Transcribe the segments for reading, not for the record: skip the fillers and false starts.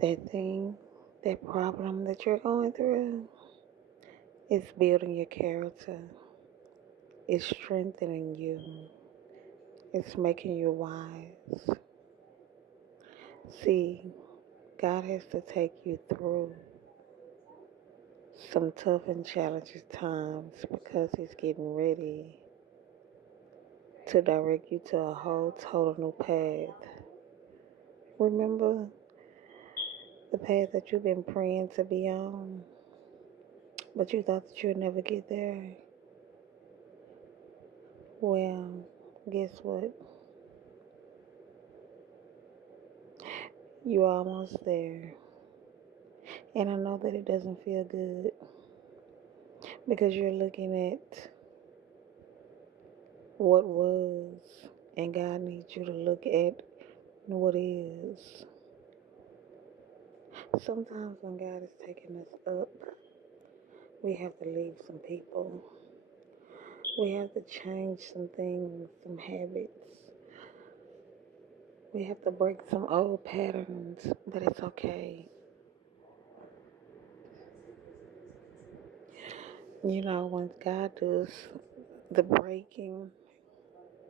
That thing, that problem that you're going through, is building your character. It's strengthening you. It's making you wise. See, God has to take you through some tough and challenging times because He's getting ready to direct you to a whole total new path. Remember the path that you've been praying to be on, but you thought that you'd never get there? Well, guess what? You're almost there. And I know that it doesn't feel good because you're looking at what was, and God needs you to look at what is. Sometimes when God is taking us up, we have to leave some people. We have to change some things, some habits. We have to break some old patterns, but it's okay. You know, when God does the breaking,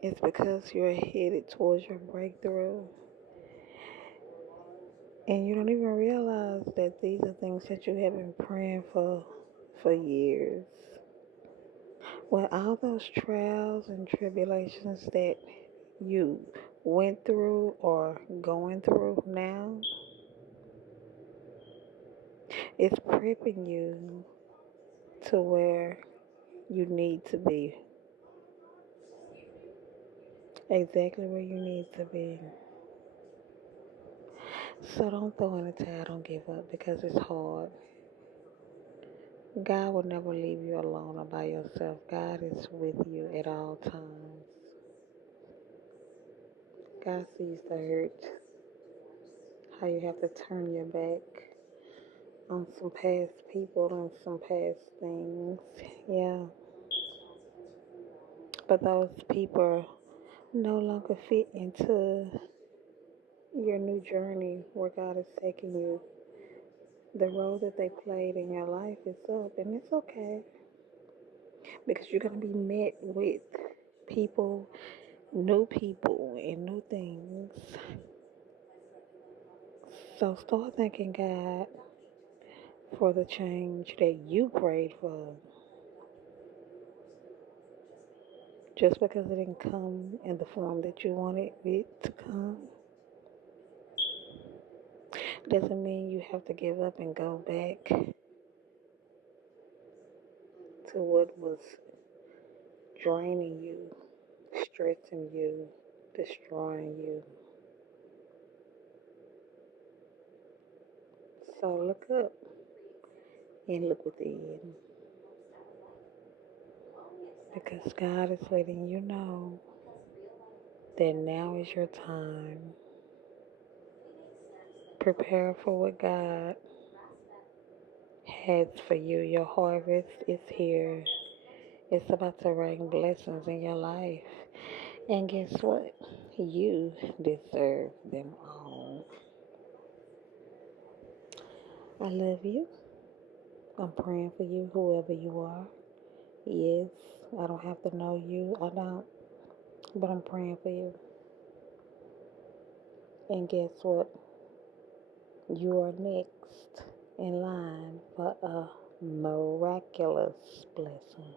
it's because you're headed towards your breakthrough. And you don't even realize that these are things that you have been praying for years. When all those trials and tribulations that you went through or going through now, it's prepping you to where you need to be. Exactly where you need to be. So don't throw in the towel, don't give up because it's hard. God will never leave you alone or by yourself. God is with you at all times. God sees the hurt, how you have to turn your back on some past people and some past things. Yeah. But those people no longer fit into your new journey where God is taking you. The role that they played in your life is up, and it's okay because you're going to be met with people, new people, and new things. So start thanking God for the change that you prayed for. Just because it didn't come in the form that you wanted it to come doesn't mean you have to give up and go back to what was draining you, stressing you, destroying you. So look up and look within because God is letting you know that now is your time. Prepare for what God has for you. Your harvest is here. It's about to rain blessings in your life. And guess what? You deserve them all. I love you. I'm praying for you, whoever you are. Yes, I don't have to know you. I don't. But I'm praying for you. And guess what? You are next in line for a miraculous blessing.